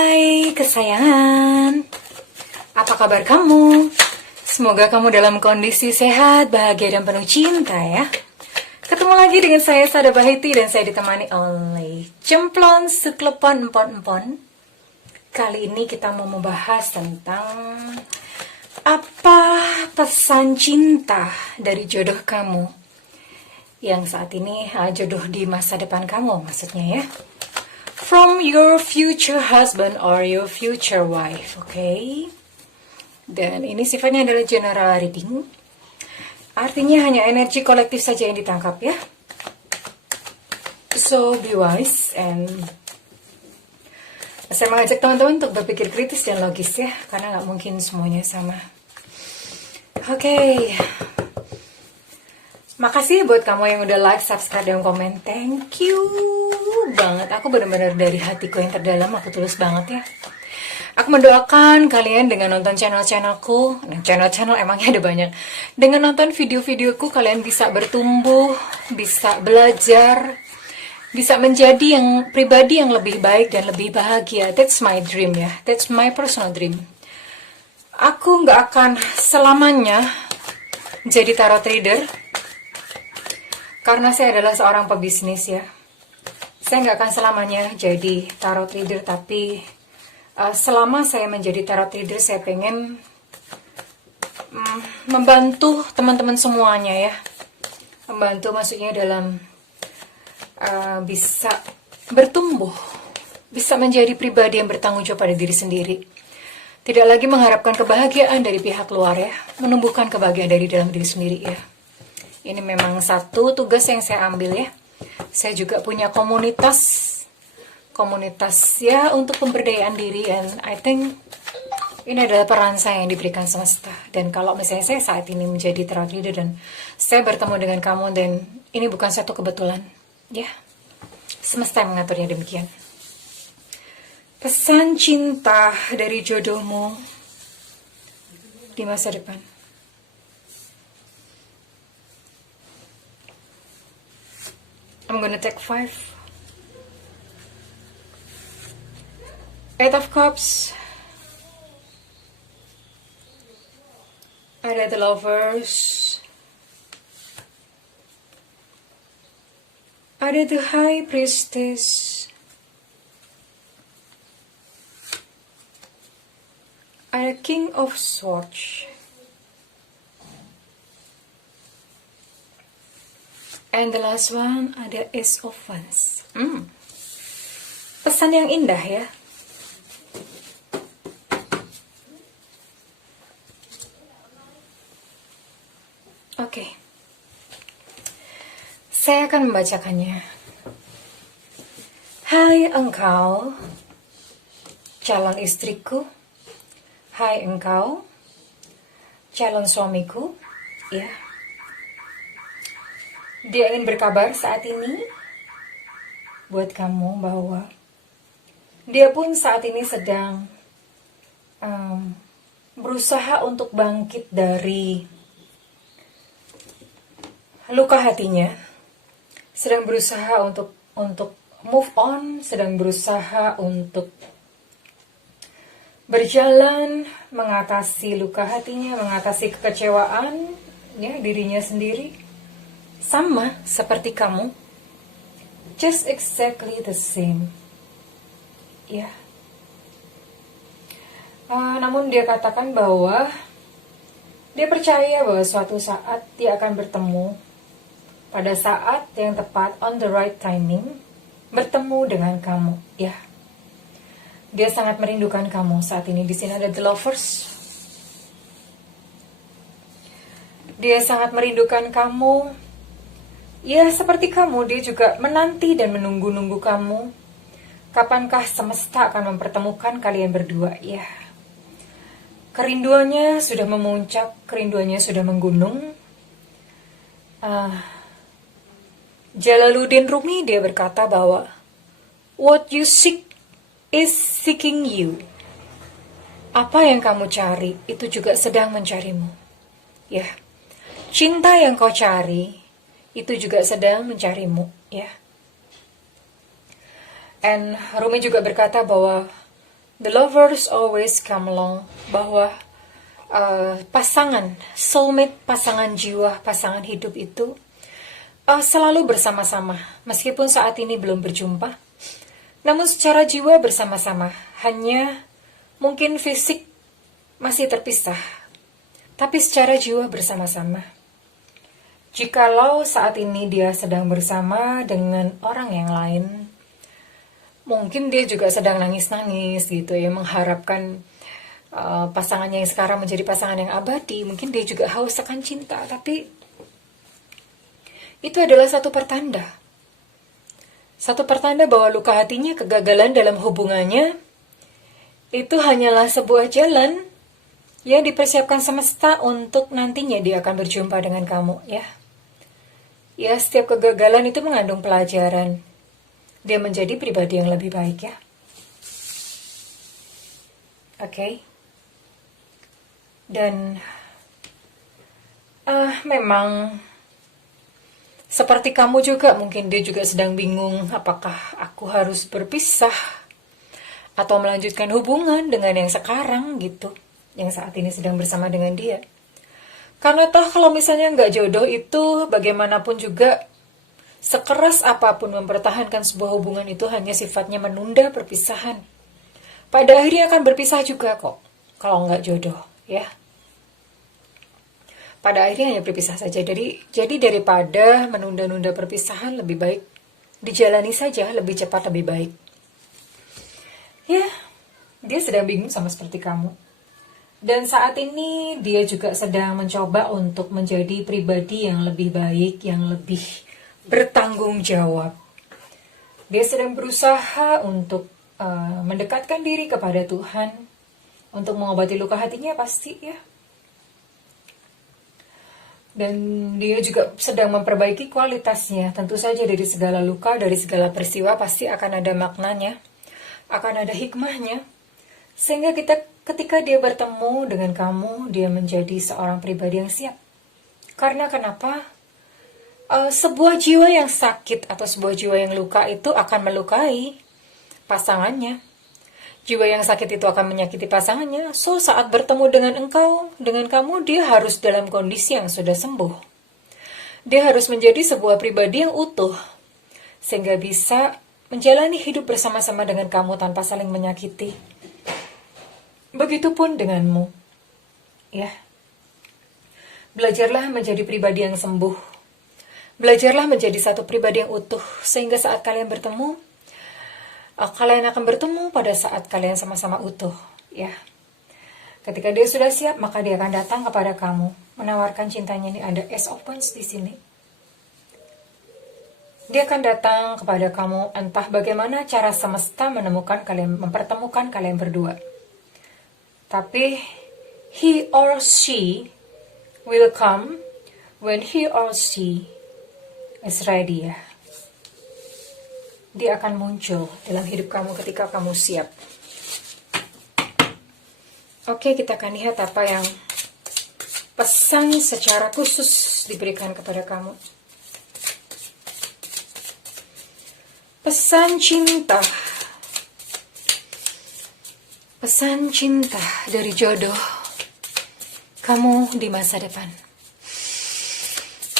Hai kesayangan, apa kabar kamu? Semoga kamu dalam kondisi sehat, bahagia, dan penuh cinta ya. Ketemu lagi dengan saya Sada Bahiti dan saya ditemani oleh Cemplon Suklepon Empon-Empon. Kali ini kita mau membahas tentang apa pesan cinta dari jodoh kamu yang saat ini jodoh di masa depan kamu maksudnya ya. From your future husband or your future wife, okay? Dan ini sifatnya adalah general reading. Artinya hanya energi kolektif saja yang ditangkap ya. So be wise and saya mengajak teman-teman untuk berpikir kritis dan logis ya, karena nggak mungkin semuanya sama. Oke. Makasih buat kamu yang udah like, subscribe, dan komen. Thank you banget. Aku benar-benar dari hatiku yang terdalam, aku tulus banget ya. Aku mendoakan kalian dengan nonton channel-channelku. Nah, channel-channel emangnya ada banyak. Dengan nonton video-videoku, kalian bisa bertumbuh, bisa belajar, bisa menjadi yang pribadi yang lebih baik dan lebih bahagia. That's my dream ya. That's my personal dream. Aku nggak akan selamanya jadi tarot reader. Karena saya adalah seorang pebisnis ya. Saya nggak akan selamanya jadi tarot reader, tapi selama saya menjadi tarot reader, saya pengen membantu teman-teman semuanya ya. Membantu maksudnya dalam bisa bertumbuh, bisa menjadi pribadi yang bertanggung jawab pada diri sendiri. Tidak lagi mengharapkan kebahagiaan dari pihak luar ya, menumbuhkan kebahagiaan dari dalam diri sendiri ya. Ini memang satu tugas yang saya ambil ya. Saya juga punya komunitas ya untuk pemberdayaan diri, and I think ini adalah peran saya yang diberikan semesta. Dan kalau misalnya saya saat ini menjadi tarot reader dan saya bertemu dengan kamu, dan ini bukan satu kebetulan ya. Semesta yang mengaturnya demikian. Pesan cinta dari jodohmu di masa depan. I'm gonna take 5. 8 of Cups. Ada the Lovers. Ada the High Priestess. Ada King of Swords. And the last one ada Ace of Wands. Pesan yang indah ya. Oke. Saya akan membacakannya. Hai engkau, calon istriku. Hai engkau, calon suamiku. Ya. Dia ingin berkabar saat ini buat kamu bahwa dia pun saat ini sedang berusaha untuk bangkit dari luka hatinya, sedang berusaha untuk move on, sedang berusaha untuk berjalan mengatasi luka hatinya, mengatasi kekecewaan ya dirinya sendiri. Sama seperti kamu, just exactly the same, ya. Namun dia katakan bahwa dia percaya bahwa suatu saat dia akan bertemu pada saat yang tepat, on the right timing, bertemu dengan kamu, ya. Dia sangat merindukan kamu saat ini. Di sini ada the Lovers. Dia sangat merindukan kamu. Ya, seperti kamu, dia juga menanti dan menunggu-nunggu kamu. Kapankah semesta akan mempertemukan kalian berdua? Ya, kerinduannya sudah memuncak, kerinduannya sudah menggunung. Jalaluddin Rumi, dia berkata bahwa what you seek is seeking you. Apa yang kamu cari, itu juga sedang mencarimu. Ya, cinta yang kau cari itu juga sedang mencarimu, ya. And Rumi juga berkata bahwa The lovers always come along, bahwa pasangan, soulmate, pasangan jiwa, pasangan hidup itu selalu bersama-sama, meskipun saat ini belum berjumpa. Namun secara jiwa bersama-sama, hanya mungkin fisik masih terpisah, tapi secara jiwa bersama-sama. Jikalau saat ini dia sedang bersama dengan orang yang lain, mungkin dia juga sedang nangis-nangis gitu ya, mengharapkan pasangannya yang sekarang menjadi pasangan yang abadi. Mungkin dia juga haus akan cinta, tapi itu adalah satu pertanda. Satu pertanda bahwa luka hatinya, kegagalan dalam hubungannya, itu hanyalah sebuah jalan yang dipersiapkan semesta untuk nantinya dia akan berjumpa dengan kamu, ya. Ya, setiap kegagalan itu mengandung pelajaran. Dia menjadi pribadi yang lebih baik, ya. Oke. Dan memang seperti kamu juga, mungkin dia juga sedang bingung, apakah aku harus berpisah atau melanjutkan hubungan dengan yang sekarang gitu, yang saat ini sedang bersama dengan dia. Karena toh kalau misalnya nggak jodoh itu, bagaimanapun juga, sekeras apapun mempertahankan sebuah hubungan itu hanya sifatnya menunda perpisahan. Pada akhirnya akan berpisah juga kok, kalau nggak jodoh, ya. Pada akhirnya hanya berpisah saja. Jadi daripada menunda-nunda perpisahan, lebih baik dijalani saja, lebih cepat lebih baik. Ya, dia sedang bingung sama seperti kamu. Dan saat ini dia juga sedang mencoba untuk menjadi pribadi yang lebih baik, yang lebih bertanggung jawab. Dia sedang berusaha untuk mendekatkan diri kepada Tuhan, untuk mengobati luka hatinya pasti, ya. Dan dia juga sedang memperbaiki kualitasnya. Tentu saja dari segala luka, dari segala peristiwa pasti akan ada maknanya, akan ada hikmahnya. Sehingga ketika dia bertemu dengan kamu, dia menjadi seorang pribadi yang siap. Karena kenapa? Sebuah jiwa yang sakit atau sebuah jiwa yang luka itu akan melukai pasangannya. Jiwa yang sakit itu akan menyakiti pasangannya. So, saat bertemu dengan kamu, dia harus dalam kondisi yang sudah sembuh. Dia harus menjadi sebuah pribadi yang utuh, sehingga bisa menjalani hidup bersama-sama dengan kamu tanpa saling menyakiti. Begitupun denganmu, ya. Belajarlah menjadi pribadi yang sembuh. Belajarlah menjadi satu pribadi yang utuh, sehingga saat kalian bertemu, kalian akan bertemu pada saat kalian sama-sama utuh, ya. Ketika dia sudah siap, maka dia akan datang kepada kamu, menawarkan cintanya. Ini ada Ace of Wands di sini. Dia akan datang kepada kamu, entah bagaimana cara semesta mempertemukan kalian berdua. Tapi he or she will come when he or she is ready, ya. Dia akan muncul dalam hidup kamu ketika kamu siap. Oke, kita akan lihat apa yang pesan secara khusus diberikan kepada kamu. Pesan cinta. Pesan cinta dari jodoh kamu di masa depan.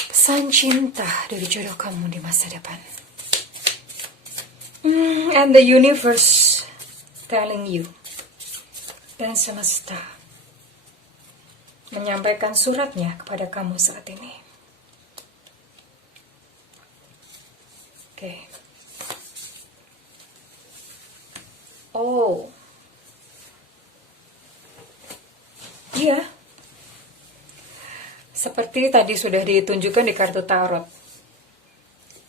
Pesan cinta dari jodoh kamu di masa depan. And the universe telling you, dan semesta menyampaikan suratnya kepada kamu saat ini. Oke. Oh. Iya. Seperti tadi sudah ditunjukkan di kartu tarot.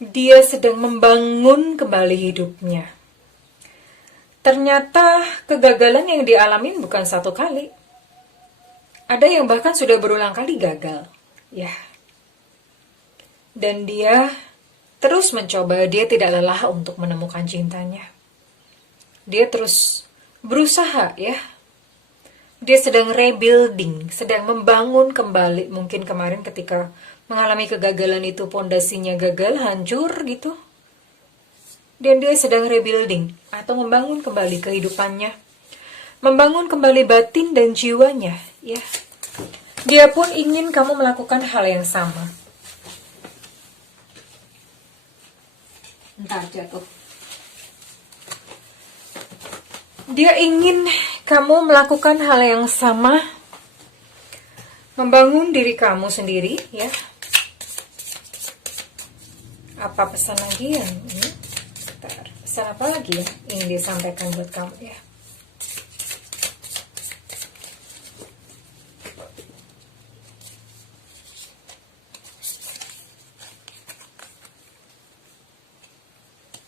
Dia sedang membangun kembali hidupnya. Ternyata kegagalan yang dialami bukan satu kali. Ada yang bahkan sudah berulang kali gagal, ya. Dan dia terus mencoba, dia tidak lelah untuk menemukan cintanya. Dia terus berusaha, ya. Dia sedang rebuilding, sedang membangun kembali. Mungkin kemarin ketika mengalami kegagalan itu pondasinya gagal, hancur gitu. Dan dia sedang rebuilding atau membangun kembali kehidupannya. membangun kembali batin dan jiwanya, ya. Dia pun ingin kamu melakukan hal yang sama. Ntar jatuh. Dia ingin kamu melakukan hal yang sama, membangun diri kamu sendiri, ya. Apa pesan lagi yang ini? Bentar, pesan apa lagi ya ingin dia sampaikan buat kamu, ya?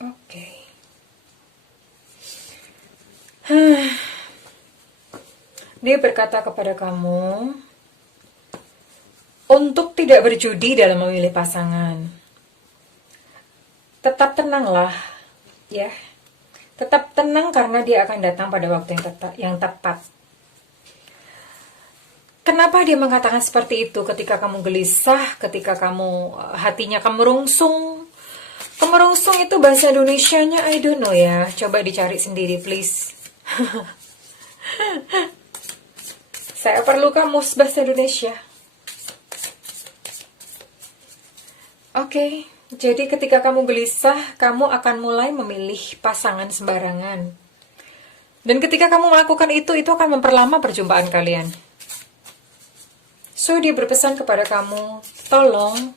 Oke. Dia berkata kepada kamu untuk tidak berjudi dalam memilih pasangan. Tetap tenanglah, ya. Tetap tenang karena dia akan datang pada waktu yang tepat. Kenapa dia mengatakan seperti itu ketika kamu gelisah, ketika kamu hatinya kemerungsung? Kemerungsung itu bahasa Indonesianya I don't know ya. Coba dicari sendiri please. Saya perlu kamus bahasa Indonesia. Oke, jadi ketika kamu gelisah, kamu akan mulai memilih pasangan sembarangan. Dan ketika kamu melakukan itu akan memperlama perjumpaan kalian. So, dia berpesan kepada kamu, tolong,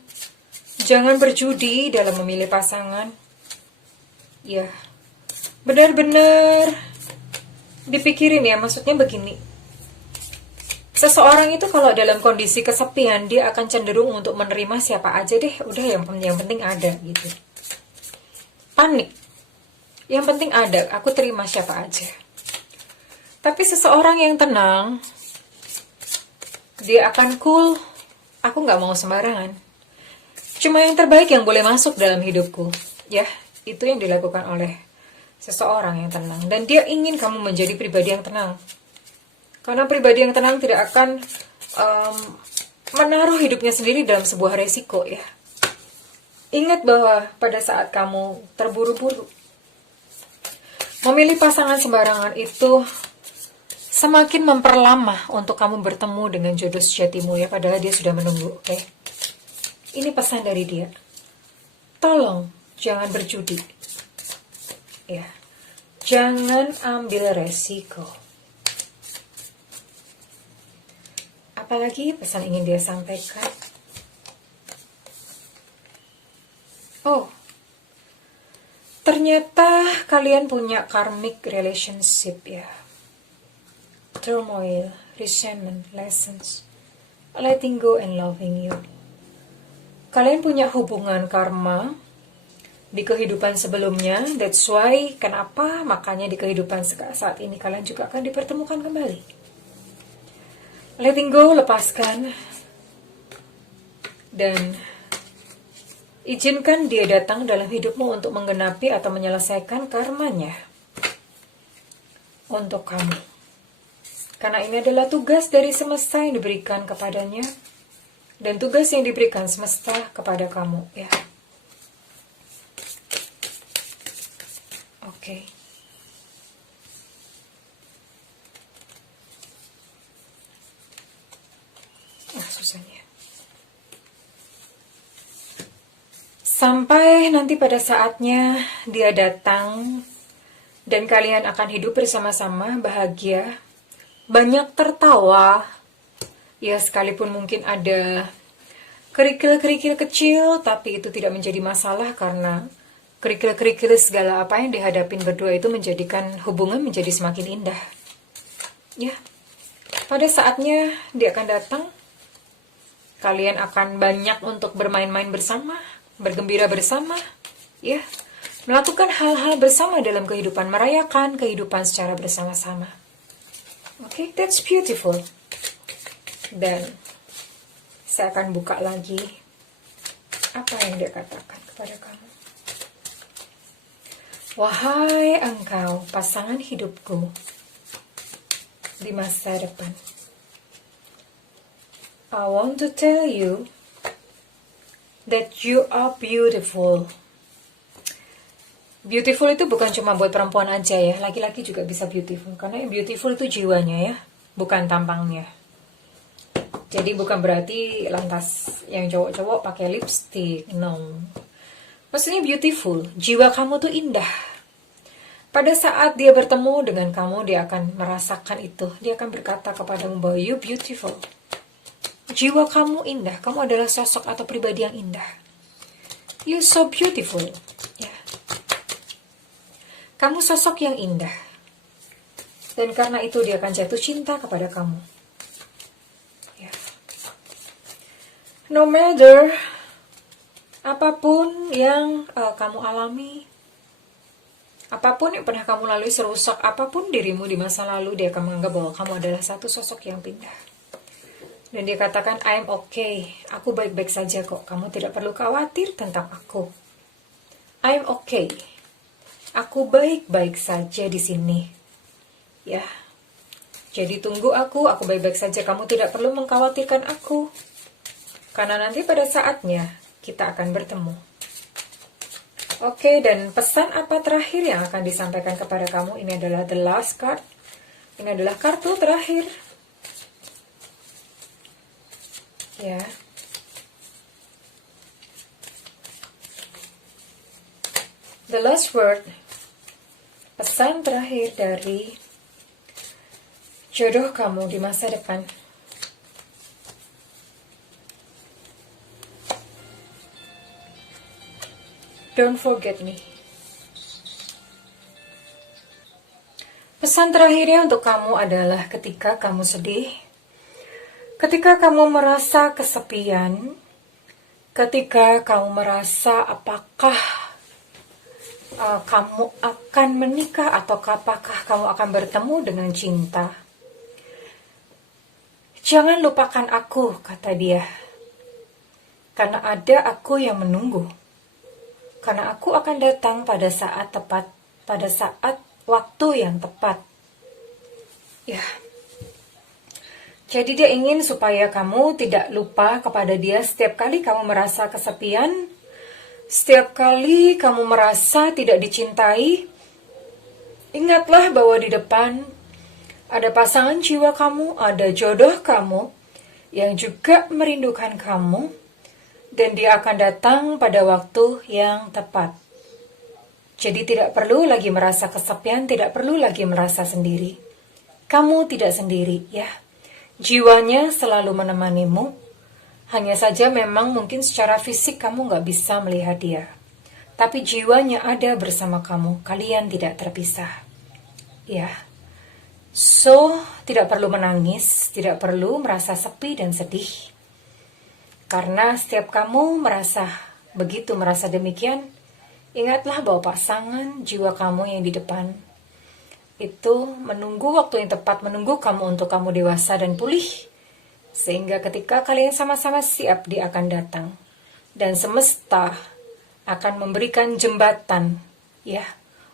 jangan berjudi dalam memilih pasangan. Ya, benar-benar dipikirin ya, maksudnya begini. Seseorang itu kalau dalam kondisi kesepian, dia akan cenderung untuk menerima siapa aja deh. Udah yang penting ada gitu. Panik. Yang penting ada, aku terima siapa aja. Tapi seseorang yang tenang, dia akan cool. Aku gak mau sembarangan. Cuma yang terbaik yang boleh masuk dalam hidupku. Ya, itu yang dilakukan oleh seseorang yang tenang. Dan dia ingin kamu menjadi pribadi yang tenang. Karena pribadi yang tenang tidak akan menaruh hidupnya sendiri dalam sebuah resiko, ya. Ingat bahwa pada saat kamu terburu-buru, memilih pasangan sembarangan itu semakin memperlama untuk kamu bertemu dengan jodoh sejatimu, ya. Padahal dia sudah menunggu, oke? Ini pesan dari dia. Tolong, jangan berjudi. Ya. Jangan ambil resiko. Apalagi pesan ingin dia sampaikan? Oh, ternyata kalian punya karmic relationship, ya. Turmoil, resentment, lessons, letting go and loving you. Kalian punya hubungan karma di kehidupan sebelumnya. That's why, kenapa makanya di kehidupan saat ini kalian juga akan dipertemukan kembali. Letting go, lepaskan. Dan izinkan dia datang dalam hidupmu untuk menggenapi atau menyelesaikan karmanya untuk kamu. Karena ini adalah tugas dari semesta yang diberikan kepadanya. Dan tugas yang diberikan semesta kepada kamu, ya. Oke. Susahnya. Sampai nanti pada saatnya dia datang dan kalian akan hidup bersama-sama bahagia, banyak tertawa, ya sekalipun mungkin ada kerikil-kerikil kecil, tapi itu tidak menjadi masalah karena kerikil-kerikil segala apa yang dihadapin berdua itu menjadikan hubungan menjadi semakin indah. Ya, pada saatnya dia akan datang. Kalian akan banyak untuk bermain-main bersama, bergembira bersama, ya. Melakukan hal-hal bersama dalam kehidupan, merayakan kehidupan secara bersama-sama. Oke, that's beautiful. Dan saya akan buka lagi apa yang dia katakan kepada kamu. Wahai engkau, pasangan hidupku di masa depan. I want to tell you that you are beautiful. Beautiful itu bukan cuma buat perempuan aja ya, laki-laki juga bisa beautiful. Karena yang beautiful itu jiwanya ya, bukan tampangnya. Jadi bukan berarti lantas yang cowok-cowok pakai lipstick, no. Maksudnya beautiful, jiwa kamu tuh indah. Pada saat dia bertemu dengan kamu, dia akan merasakan itu. Dia akan berkata kepadamu bahwa you beautiful. Jiwa kamu indah, kamu adalah sosok atau pribadi yang indah. You so beautiful. Ya. Kamu sosok yang indah. Dan karena itu dia akan jatuh cinta kepada kamu. Ya. No matter apapun yang kamu alami, apapun yang pernah kamu lalui, serusak apapun dirimu di masa lalu, dia akan menganggap bahwa kamu adalah satu sosok yang pindah. Dan dia katakan, I'm okay, aku baik-baik saja kok, kamu tidak perlu khawatir tentang aku. I'm okay, aku baik-baik saja di sini. Ya, jadi tunggu aku baik-baik saja, kamu tidak perlu mengkhawatirkan aku. Karena nanti pada saatnya, kita akan bertemu. Oke, dan pesan apa terakhir yang akan disampaikan kepada kamu? Ini adalah the last card. Ini adalah kartu terakhir. Ya. The last word. Pesan terakhir dari jodoh kamu di masa depan. Don't forget me. Pesan terakhirnya untuk kamu adalah ketika kamu sedih, ketika kamu merasa kesepian, ketika kamu merasa apakah kamu akan menikah atau apakah kamu akan bertemu dengan cinta. Jangan lupakan aku, kata dia. Karena ada aku yang menunggu. Karena aku akan datang pada saat tepat, pada saat waktu yang tepat. Ya. Jadi dia ingin supaya kamu tidak lupa kepada dia setiap kali kamu merasa kesepian, setiap kali kamu merasa tidak dicintai. Ingatlah bahwa di depan ada pasangan jiwa kamu, ada jodoh kamu yang juga merindukan kamu. Dan dia akan datang pada waktu yang tepat. Jadi tidak perlu lagi merasa kesepian, tidak perlu lagi merasa sendiri. Kamu tidak sendiri, ya. Jiwanya selalu menemanimu. Hanya saja memang mungkin secara fisik kamu nggak bisa melihat dia. Tapi jiwanya ada bersama kamu. Kalian tidak terpisah. Ya. So, tidak perlu menangis, tidak perlu merasa sepi dan sedih. Karena setiap kamu merasa demikian, ingatlah bahwa pasangan jiwa kamu yang di depan itu menunggu waktu yang tepat, menunggu kamu untuk kamu dewasa dan pulih. Sehingga ketika kalian sama-sama siap, dia akan datang. Dan semesta akan memberikan jembatan, ya,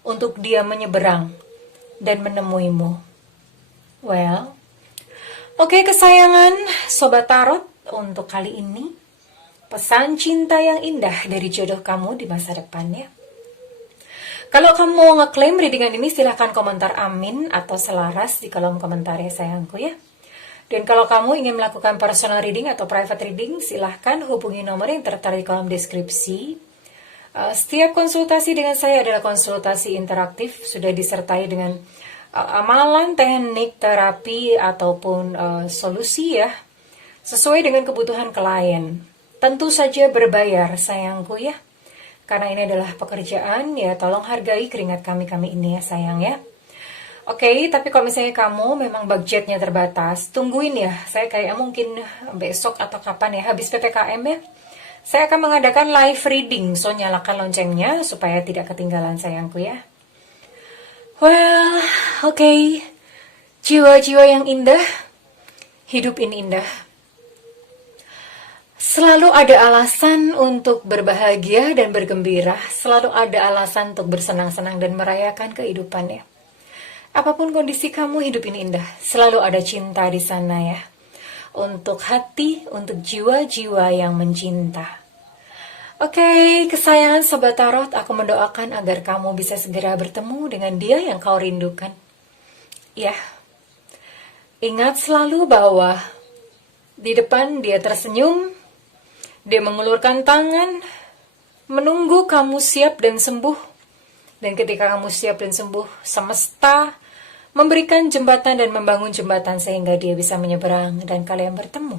untuk dia menyeberang dan menemuimu. Well, oke kesayangan Sobat Tarot. Untuk kali ini, pesan cinta yang indah dari jodoh kamu di masa depannya. Kalau kamu mau ngeklaim readingan ini, silahkan komentar amin atau selaras di kolom komentar ya sayangku ya. Dan kalau kamu ingin melakukan personal reading atau private reading, silahkan hubungi nomor yang tertera di kolom deskripsi. Setiap konsultasi dengan saya adalah konsultasi interaktif, sudah disertai dengan amalan, teknik, terapi, ataupun solusi ya. Sesuai dengan kebutuhan klien. Tentu saja berbayar sayangku ya. Karena ini adalah pekerjaan ya, tolong hargai keringat kami ini ya sayang ya. Oke, tapi kalau misalnya kamu memang budgetnya terbatas, tungguin ya. Saya kayak mungkin besok atau kapan ya, habis PPKM ya. Saya akan mengadakan live reading, so nyalakan loncengnya supaya tidak ketinggalan sayangku ya. Well, oke. Jiwa-jiwa yang indah, hidup ini indah. Selalu ada alasan untuk berbahagia dan bergembira. Selalu ada alasan untuk bersenang-senang dan merayakan kehidupannya. Apapun kondisi kamu, hidup ini indah. Selalu ada cinta di sana ya. Untuk hati, untuk jiwa-jiwa yang mencinta. Oke, kesayangan Sobat Tarot, aku mendoakan agar kamu bisa segera bertemu dengan dia yang kau rindukan. Ya, ingat selalu bahwa di depan dia tersenyum, dia mengulurkan tangan, menunggu kamu siap dan sembuh. Dan ketika kamu siap dan sembuh, semesta memberikan jembatan dan membangun jembatan sehingga dia bisa menyeberang dan kalian bertemu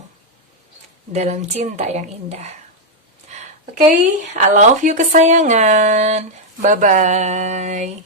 dalam cinta yang indah. Oke, I love you kesayangan. Bye-bye.